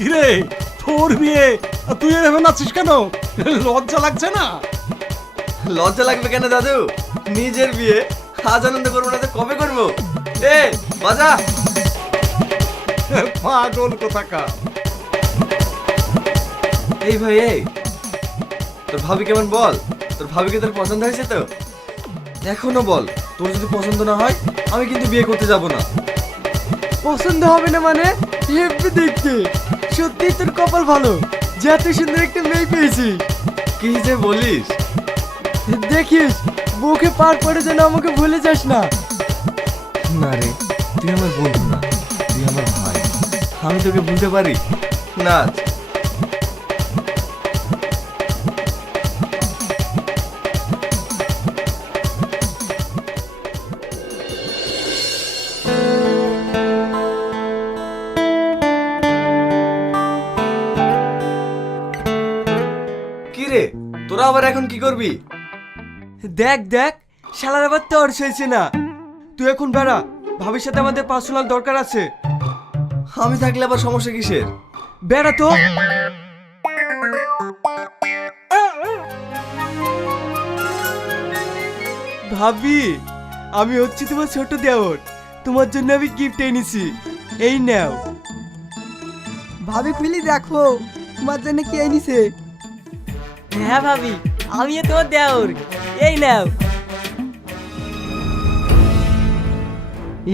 কিরে তোর বিয়ে আর তুই এভাবে নাচিস কেন? লজ্জা লাগছে না? লজ্জা লাগবে কেন দাদু? নিজের বিয়ে আজ আনন্দ করবো না তো কবে করবো? এ বাজা। পাগল কোথাকার। এই ভাই এই, তোর ভাবি কেমন বল? তোর ভাবিকে তোর পছন্দ হয়েছে তো? এখনো বল, তোর যদি পছন্দ না হয় আমি কিন্তু বিয়ে করতে যাব না। পছন্দ হবে না মানে? হেব্বি দেখতে, সত্যি তোর কপাল ভালো যে এত সুন্দর একটা মেয়ে পেয়েছিস। কি যে বলিস? দেখিস বউকে পার করে যেন আমাকে ভুলে যাস না। না রে, তুই আমার বন্ধু না, তুই আমার ভাই। আমি তোকে ভুলতে পারি? নাচ। কি রে, তোরা আবার এখন কি করবি? দেখ দেখ, শালার আবার তর্স হয়েছে না। তুই এখন বেড়া, ভাবির সাথে আমাদের পার্সোনাল দরকার আছে। আমি থাকলে আবার সমস্যা কিসের? বেড়া তো। ভাবি, আমি হচ্ছি তোমার ছোট দেওর, তোমার জন্য আমি গিফট এনেছি, এই নাও। ভাবি খুলি দেখো তোমার জন্য কি এনেছে। হ্যাঁ ভাবি, আমি তোমার দেওর, এই নাও।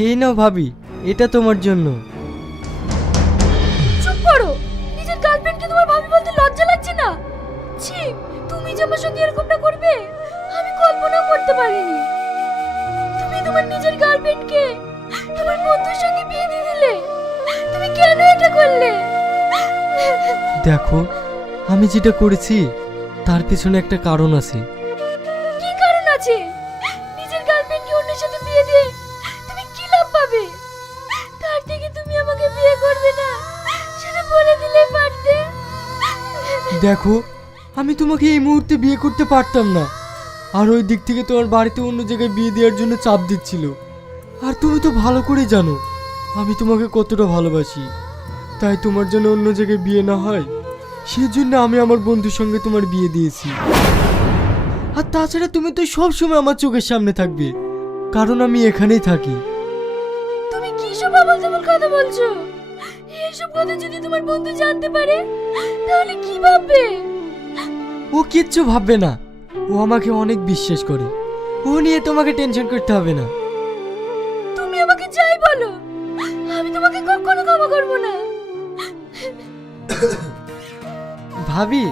এই নাও ভাবি, এটা তোমার জন্য। চুপ করো, নিজের গার্লফ্রেন্ডকে তোমার ভাবি বলতে লজ্জা লাগছে না? ছি, তুমি যে আমার সঙ্গে এরকমটা করবে আমি কল্পনাও করতে পারিনি। তুমি তোমার নিজের গার্লফ্রেন্ডকে তোমার বন্ধুর সঙ্গে বিয়ে দিয়ে দিলে, তুমি কেন এটা করলে? দেখো, আমি যেটা করেছি তার পিছনে একটা কারণ আছে। কি কারণ আছে? নিজের গার্লফ্রেন্ডকে অন্যের সাথে বিয়ে দিয়ে তুমি কি লাভ পাবে? তার থেকে তুমি আমাকে বিয়ে করবে না সেটা বলে দিলেই পারতে। দেখো, আমি তোমাকে এই মুহূর্তে বিয়ে করতে পারতাম না, আর ওই দিক থেকে তোমার বাড়িতে অন্য জায়গায় বিয়ে দেওয়ার জন্য চাপ দিচ্ছিল। আর তুমি তো ভালো করে জানো আমি তোমাকে কতটা ভালোবাসি, তাই তোমার জন্য অন্য জায়গায় বিয়ে না হয় সেজন্য আমি আমার বন্ধুর সঙ্গে তোমার বিয়ে দিয়েছি। আর তাছাড়া তুমি তো সব সময় আমার চোখের সামনে থাকবে, কারণ আমি এখানেই থাকি। তুমি কি সব আবল-তাবল কথা বলছো? এইসব কথা যদি তোমার বন্ধু জানতে পারে তাহলে কি ভাববে? ও কিচ্ছু ভাববে না, ও আমাকে অনেক বিশ্বাস করে, ও নিয়ে তোমাকে টেনশন করতে হবে না। তুমি আমাকে যাই বলো আমি তোমাকে কখনো ক্ষমা করব না। ভাবি,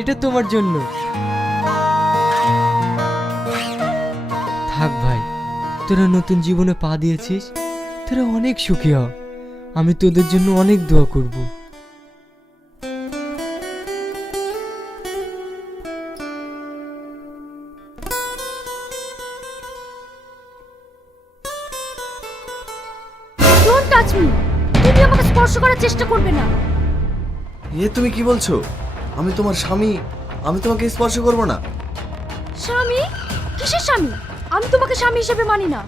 এটা তোমার জন্য। থাক ভাই, তোরা নতুন জীবনে পা দিয়েছিস, তোরা অনেক সুখী হ, আমি তোদের জন্য অনেক দোয়া করব। ডোন্ট টাচ মি, তুমি আমাকে স্পর্শ করার চেষ্টা করবে না। এ তুমি কি বলছো? আমি তোমার স্বামী, আমি তোমাকে স্পর্শ করব না। স্বামী? কিসের স্বামী? আমি তোমাকে স্বামী হিসেবে মানি না,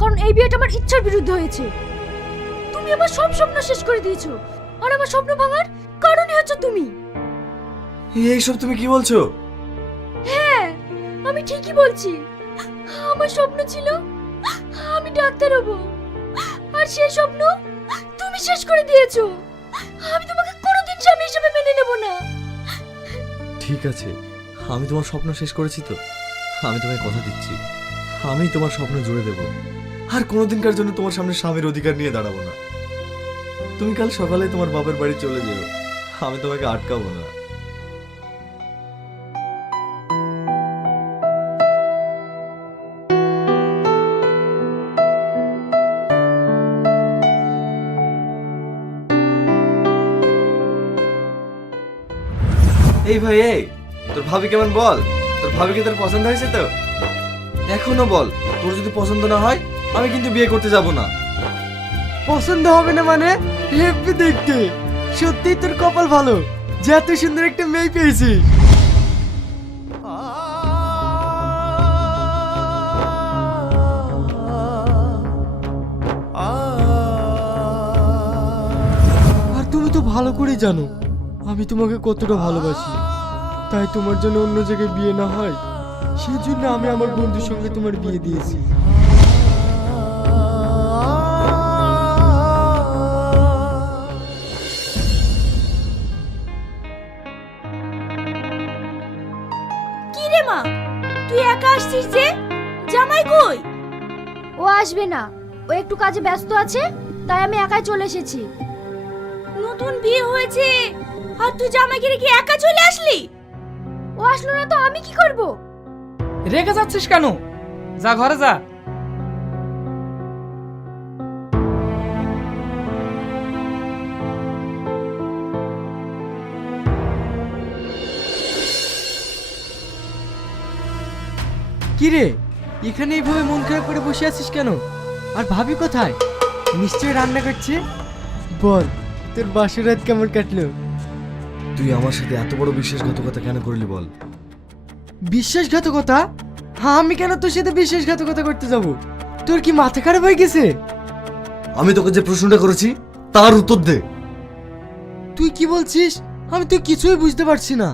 কারণ এই বিয়েটা আমার ইচ্ছার বিরুদ্ধে হয়েছে। তুমি আমার সব স্বপ্ন শেষ করে দিয়েছো, আর আমার স্বপ্ন ভাঙার কারণই হচ্ছে তুমি। এইসব তুমি কি বলছো? হ্যাঁ, আমি ঠিকই বলছি। আমার স্বপ্ন ছিল আমি ডাক্তার হব, আর সেই স্বপ্ন তুমি শেষ করে দিয়েছো। আমি তোমাকে কোনোদিন স্বামী হিসেবে মেনে নেব না। ঠিক আছে, আমি তোমার স্বপ্ন শেষ করেছি তো, আমি তোমায় কথা দিচ্ছি আমি তোমার স্বপ্ন জুড়ে দেব, আর কোনোদিনকার জন্য তোমার সামনে স্বামীর অধিকার নিয়ে দাঁড়াবো না। তুমি কাল সকালে তোমার বাবার বাড়ি চলে যেও, আমি তোমাকে আটকাবো না। এই ভাই এই, তোর ভাবি কেমন বল? তোর ভাবিকে তোর পছন্দ হয়েছে তো? এখনো বল, তোর যদি পছন্দ না হয় আমি কিন্তু বিয়ে করতে যাব না। পছন্দ হবে না মানে? হেব্বি দেখতে, সত্যি তোর কপাল ভালো যে এত সুন্দর একটা মেয়ে পেয়েছিস। ভালো করে জানো আমি তোমাকে কতটা ভালোবাসি। তাই তোমার জন্য অন্য জায়গায় বিয়ে না হয় সেই জন্য আমি আমার বন্ধুর সঙ্গে তোমার বিয়ে দিয়েছি। কি রে মা, তুই একা আসছিস যে? জামাই কই? ও আসবে না, ও একটু কাজে ব্যস্ত আছে, তাই আমি একাই চলে এসেছি। নতুন বিয়ে হয়েছে আর তুই জামাইকে রেখে একা চলে আসলি? ও আসলো না তো আমি কি করব? রেগে যাচ্ছিস কেন? যা ঘরে যা। কি রে, এখানে এইভাবে মন খারাপ করে বসে আছিস কেন? আর ভাবি কোথায়? নিশ্চয়ই রান্না করছে। বল, তোর বাসর রাত কেমন কাটলো? তুই আমার সাথে এত বড় বিশ্বাসঘাতকতা কেন করলি বল? বিশ্বাসঘাতকতা? হ্যাঁ, আমি কেন তোর সাথে বিশ্বাসঘাতকতা করতে যাব? তোর কি মাথা খারাপ হয়ে গেছে? আমি তোকে যে প্রশ্নটা করেছি তার উত্তর দে। তুই কি বলছিস? আমি তো কিছুই বুঝতে পারছি না।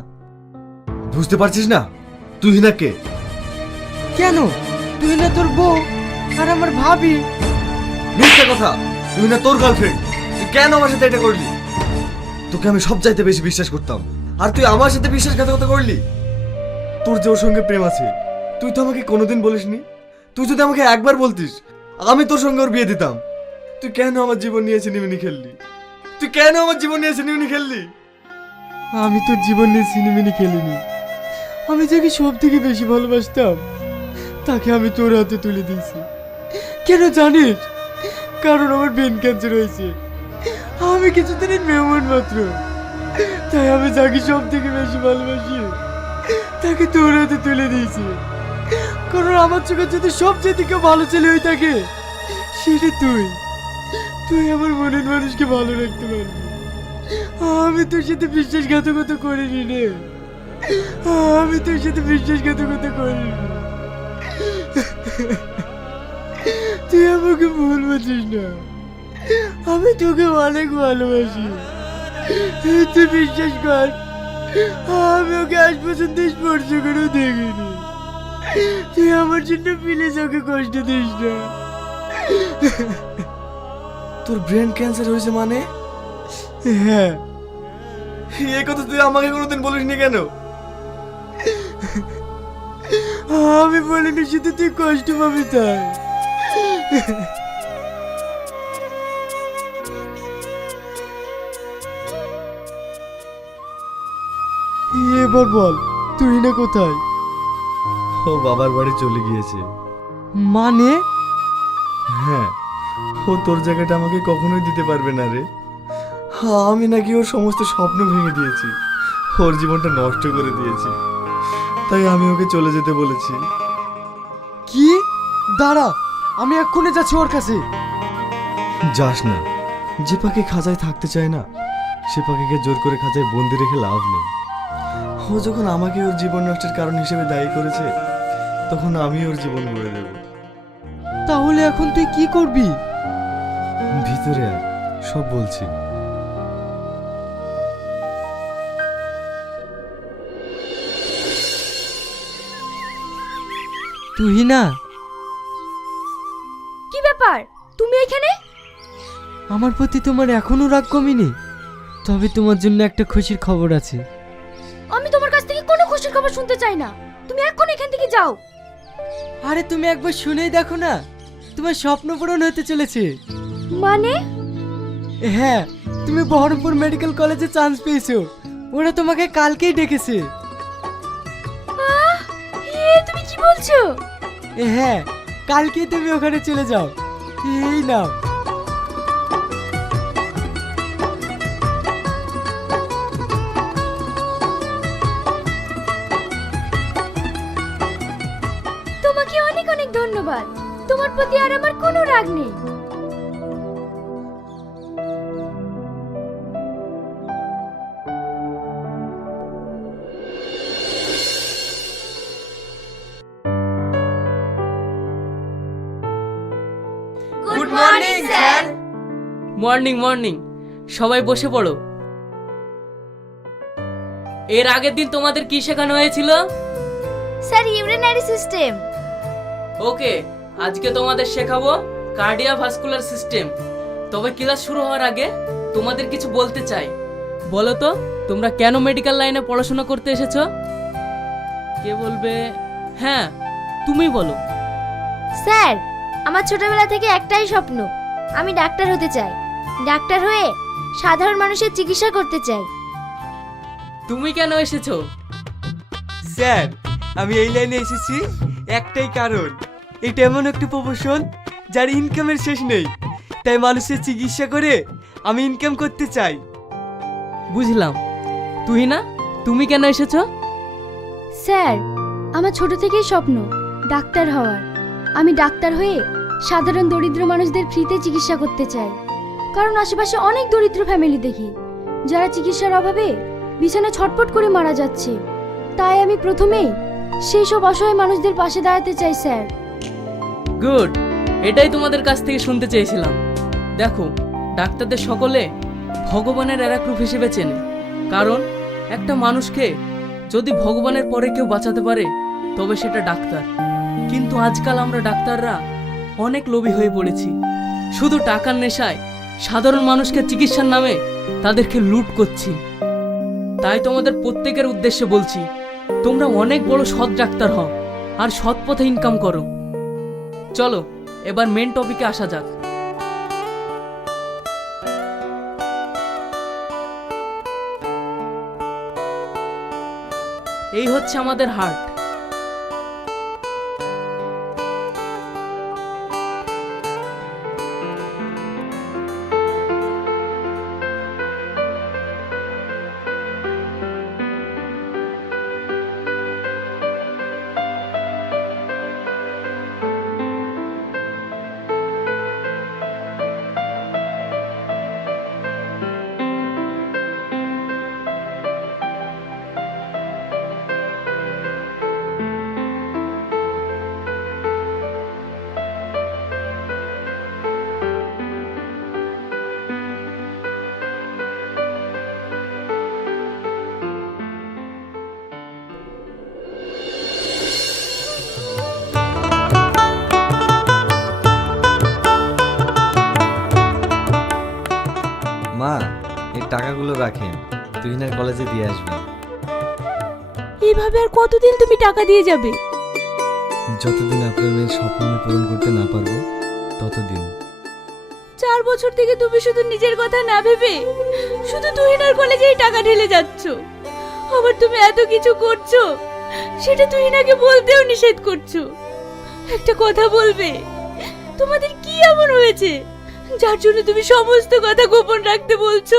বুঝতে পারছিস না? তুই না কে? কেন? তুই না তোর বউ আর আমার ভাবি। মিথ্যা কথা। তুই না তোর গার্লফ্রেন্ড। তুই কেন আমার সাথে এটা করলি? তোকে আমি সব চাইতে বেশি বিশ্বাস করতাম, আর তুই আমার সাথে বিশ্বাসঘাতকতা করলি। তোর যে ওর সঙ্গে প্রেম আছে তুই তো আমাকে কোনোদিন বলিসনি। তুই যদি আমাকে একবার বলতিস আমি তোর সঙ্গে ওর বিয়ে দিতাম। তুই কেন আমার জীবন নিয়ে ছিনিমিনি খেললি? তুই কেন আমার জীবন নিয়ে ছিনিমিনি খেললি? আমি তোর জীবন নিয়ে সিনেমিনি খেলিনি। আমি যাকে সব থেকে বেশি ভালোবাসতাম তাকে আমি তোর হাতে তুলে দিয়েছি। কেন জানিস? কারণ আমার ব্রেন ক্যান্সার হয়েছে। আমি কিছুদিনের মেহমান মাত্র, তাই আমি যাকে সব থেকে বেশি ভালোবাসি তাকে তোর হাতে তুলে দিয়েছি। কারণ আমার চোখে যদি সবচেয়ে থেকে ভালো ছেলে হয়ে থাকে সেটা তুই। তুই আমার মনের মানুষকে ভালো রাখতে পারবি। আমি তোর সাথে বিশ্বাসঘাতকতা করিনি রে। আমি তোর সাথে বিশ্বাসঘাতকতা করিনি। তুই আমাকে ভুল বুঝিস না। আমি তোকে অনেক ভালোবাসি। তুই বিশ্বাস কর, আমি ওকে আজ পর্যন্ত স্পর্শ করেও দেখিনি। তুই আমার জন্য প্লিজ ওকে কষ্ট দিস না। তোর ব্রেন ক্যান্সার হয়েছে মানে? হ্যাঁ। এই কথা তুই আমাকে কোনোদিন বলিসনি কেন? আমি বলিনি, শুধু তুই কষ্ট পাবি তাই। এবার বল, তুই না কোথায়? ও বাবার বাড়ি চলে গিয়েছে। মানে? হ্যাঁ, ও তোর জায়গাটা আমাকে কখনোই দিতে পারবে না রে। আমি নাকি ওর সমস্ত স্বপ্ন ভেঙে দিয়েছি, ওর জীবনটা নষ্ট করে দিয়েছি, তাই আমি ওকে চলে যেতে বলেছি। কি? দাঁড়া, আমি এক্ষুনি যাচ্ছি ওর কাছে। যাস না। যে পাখি খাঁচায় থাকতে চায় না সে পাখিকে জোর করে খাঁচায় বন্দি রেখে লাভ নেই। ও যখন আমাকে ওর জীবন নষ্টের কারণ হিসেবে দায়ী করেছে তখন আমি ওর জীবন গড়ে দেব। তাহলে এখন তুই কি করবি? ভিতরে আয়, সব বলছি। তুই না? কি ব্যাপার, তুমি এখানে? আমার প্রতি তোমার এখনো রাগ কমেনি? তবে তোমার জন্য একটা খুশির খবর আছে। আমি তোমার কাছ থেকে কোনো খুশির খবর শুনতে চাই না। তুমি এখন এখান থেকে যাও। আরে তুমি একবার শুনেই দেখো না, তোমার স্বপ্ন পূরণ হতে চলেছে। মানে? হ্যাঁ, তুমি বহরমপুর মেডিকেল কলেজে চান্স পেয়েছো। ওরা তোমাকে কালকেই ডেকেছে। তুমি কি বলছো? হ্যাঁ, কালকেই তুমি ওখানে চলে যাও। এই নাও। তোমাকে অনেক অনেক ধন্যবাদ। তোমার প্রতি আর আমার কোনো রাগ নেই। Good morning sir. Morning morning. সবাই বসে পড়ো। এর আগের দিন তোমাদের কি শেখানো হয়েছিল? Sir urinary system. ওকে, আজকে তোমাদের শেখাবো কার্ডিওভাস্কুলার সিস্টেম। তবে ক্লাস শুরু হওয়ার আগে তোমাদের কিছু বলতে চাই। বলো তো, তোমরা কেন মেডিকেল লাইনে পড়াশোনা করতে এসেছো? কে বলবে? হ্যাঁ, তুমি বলো। স্যার, আমার ছোটবেলা থেকে একটাই স্বপ্ন, আমি ডাক্তার হতে চাই। ডাক্তার হয়ে সাধারণ মানুষের চিকিৎসা করতে চাই। তুমি কেন এসেছো? স্যার, আমি এই লাইনে এসেছি একটাই কারণ, এটা এমন একটা প্রফেশন যার ইনকামের শেষ নেই, তাই মানুষের চিকিৎসা করে আমি ইনকাম করতে চাই। বুঝলাম। তুই না, তুমি কেন এসেছো? স্যার, আমার ছোট থেকেই স্বপ্ন ডাক্তার হওয়ার। আমি ডাক্তার হয়ে সাধারণ দরিদ্র মানুষদের ফ্রিতে চিকিৎসা করতে চাই, কারণ আশেপাশে অনেক দরিদ্র ফ্যামিলি দেখি যারা চিকিৎসার অভাবে বিছানায় ছটফট করে মারা যাচ্ছে। তাই আমি প্রথমেই সেই সব অসহায় মানুষদের পাশে দাঁড়াতে চাই স্যার। গুড, এটাই তোমাদের কাছ থেকে শুনতে চেয়েছিলাম। দেখো, ডাক্তারদের সকলে ভগবানের আর এক রূপ হিসেবে চেনে, কারণ একটা মানুষকে যদি ভগবানের পরে কেউ বাঁচাতে পারে তবে সেটা ডাক্তার। কিন্তু আজকাল আমরা ডাক্তাররা অনেক লোভী হয়ে পড়েছি। শুধু টাকার নেশায় সাধারণ মানুষকে চিকিৎসার নামে তাদেরকে লুট করছি। তাই তোমাদের প্রত্যেকের উদ্দেশ্যে বলছি, তোমরা অনেক বড় সৎ ডাক্তার হও আর সৎ পথে ইনকাম করো। চলো এবার মেন টপিকে আসা যাক। এই হচ্ছে আমাদের হার্ট। মা, এই টাকাগুলো রাখেন, তুহিনার কলেজে দিয়ে আসবেন। এইভাবে আর কতদিন তুমি টাকা দিয়ে যাবে? যতদিন আপনার মেয়ের স্বপ্ন আমি পূরণ করতে না পারবো ততদিন। 4 বছর থেকে তুমি শুধু নিজের কথা না ভেবে শুধু তুহিনার কলেজেই টাকা ঢেলে যাচ্ছ। আবার তুমি এত কিছু করছো, সেটা তুহিনাকে বলতেও নিষেধ করছো। একটা কথা বলবে, তোমাদের কি এমন হয়েছে যার জন্য তুমি সমস্ত কথা গোপন রাখতে বলছো?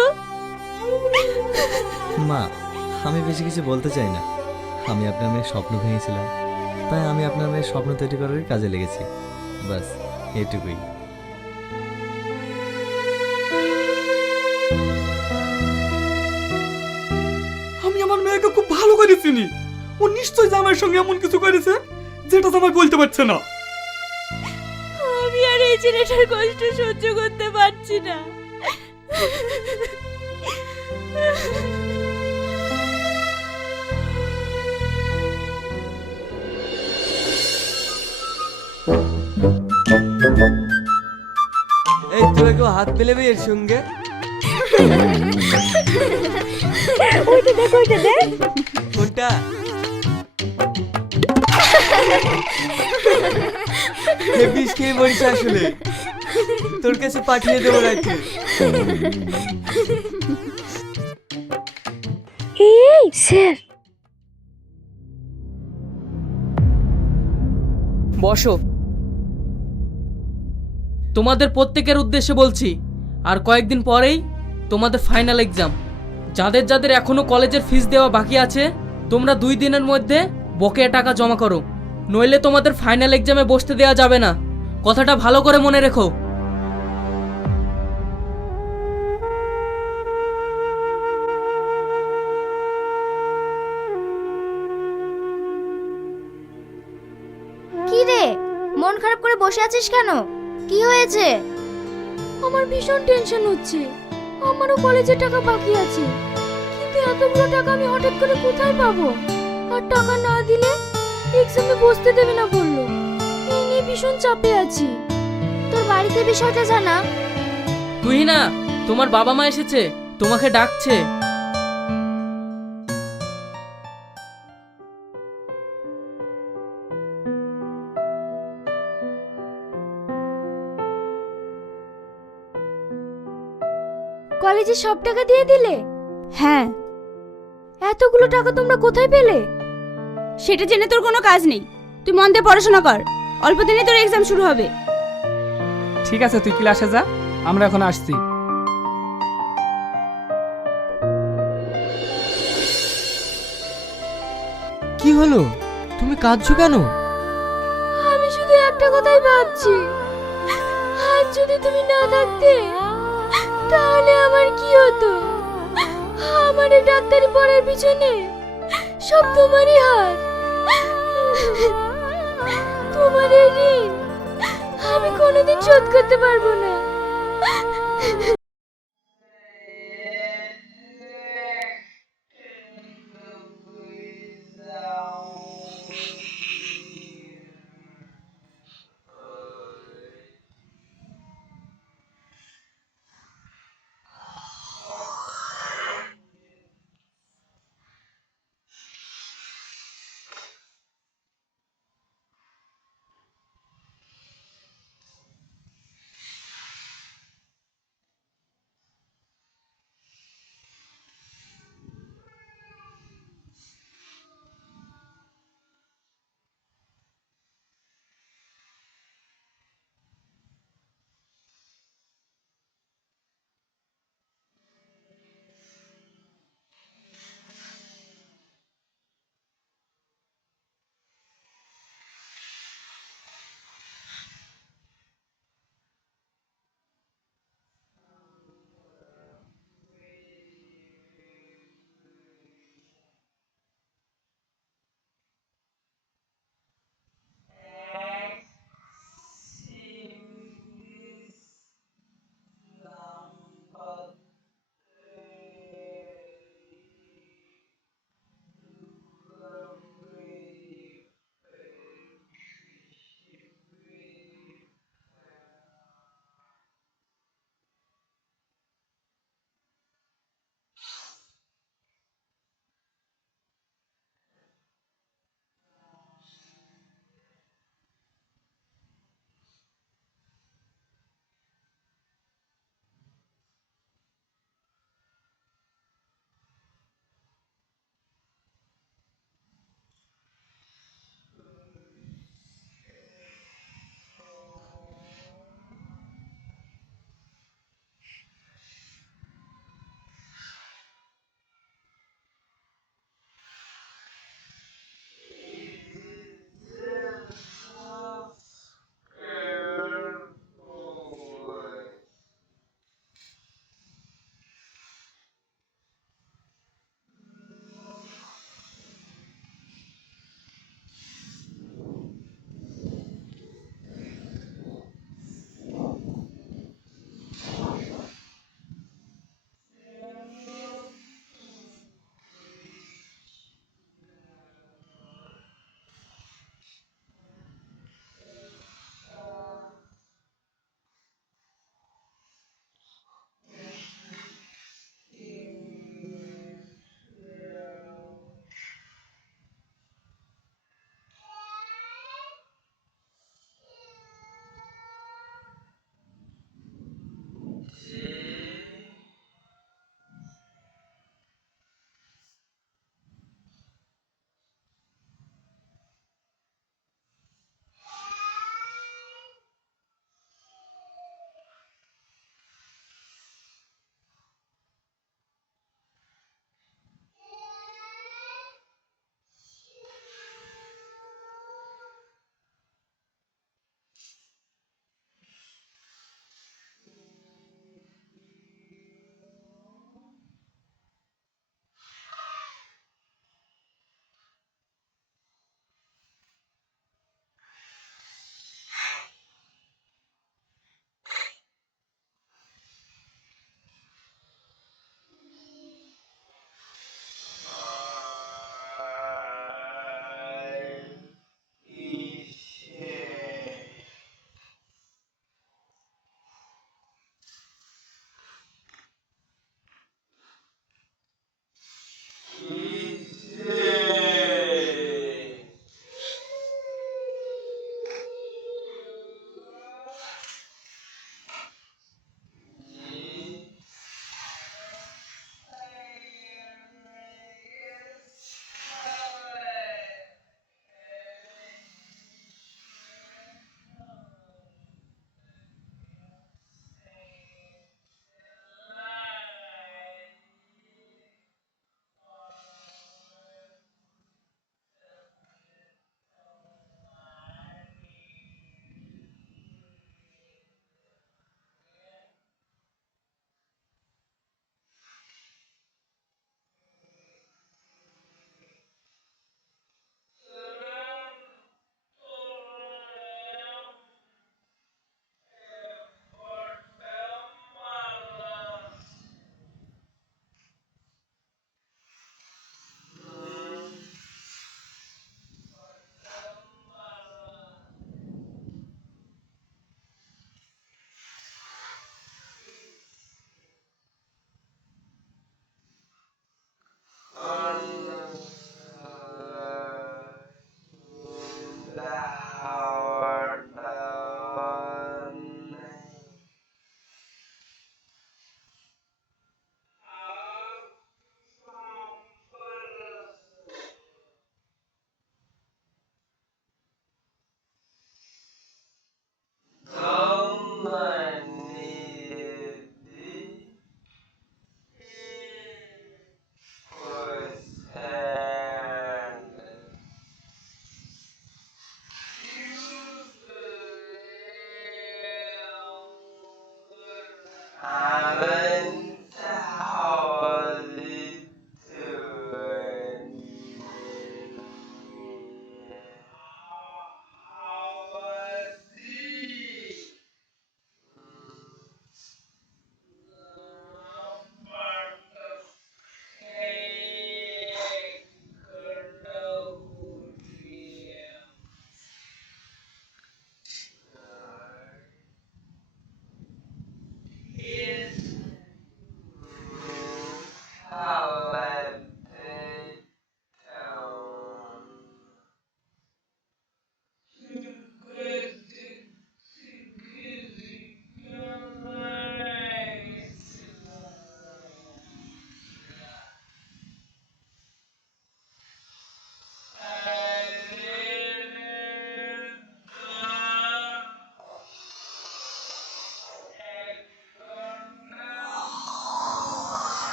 মা, আমি বেশি কিছু বলতে চাই না। আমি আপনার মেয়ের স্বপ্ন ভেঙেছিলাম, তাই আমি আপনার মেয়ের স্বপ্ন তৈরি করার কাজে লেগেছি। বাস এটুকুই। আমি আমার মেয়েকে খুব ভালো করে চিনি। ও নিশ্চয়ই জামাইয়ের সঙ্গে এমন কিছু করেছে যেটা জামাই বলতে পারছে না। আমি আর এই ছেলেটার কষ্ট সহ্য করতে পারছি না। এই তুই কেউ হাত মেলাবে এর সঙ্গে? ওইটা দেখ, ওইটা দেখ। কোনটা? বিষ খেয়ে মরিস আসলে, তোর কাছে পাঠিয়ে দেবো রাখি। এই স্যার, বসো। তোমাদের প্রত্যেকের উদ্দেশ্যে বলছি, আর কয়েকদিন পরেই তোমাদের ফাইনাল এক্সাম। যাদের যাদের এখনো কলেজের ফিস দেওয়া বাকি আছে, তোমরা 2 দিনের মধ্যে বকেয়া টাকা জমা করো, নইলে তোমাদের ফাইনাল এক্সামে বসতে দেওয়া যাবে না। কথাটা ভালো করে মনে রেখো। কি রে, মন খারাপ করে বসে আছিস কেন? কি হয়েছে? আমার ভীষণ টেনশন হচ্ছে। আমারও কলেজের টাকা বাকি আছে, কি কিন্তু এতগুলো টাকা আমি হঠাৎ করে কোথায় পাবো? আর টাকা না দিলে এক্সামে বসতে দেবে না বললো। এই নিয়ে ভীষণ চাপে আছি। তোর বাড়িতে বিষয়টা জানা? তুই না, তোমার বাবা মা এসেছে, তোমাকে ডাকছে। কলেজে সব টাকা দিয়ে দিলে? হ্যাঁ। এতগুলো টাকা তোমরা কোথায় পেলে? সেটা জেনে তোর কোনো কাজ নেই। তুই মন দিয়ে পড়াশোনা কর, অল্প দিনে তোর এক্সাম শুরু হবে। ঠিক আছে, তুই ক্লাসে যা, আমরা এখন আসছি। কি হলো, তুমি কাঁদছো কেন? আমি শুধু একটা কথাই ভাবছি, আজ যদি তুমি না থাকতে তাহলে আমার কি হতো? আমার এই ডাক্তারি পড়ার পিছনে সব তোমারই হাত। তোমার এই ঋণ আমি কোনোদিন শোধ করতে পারবো না।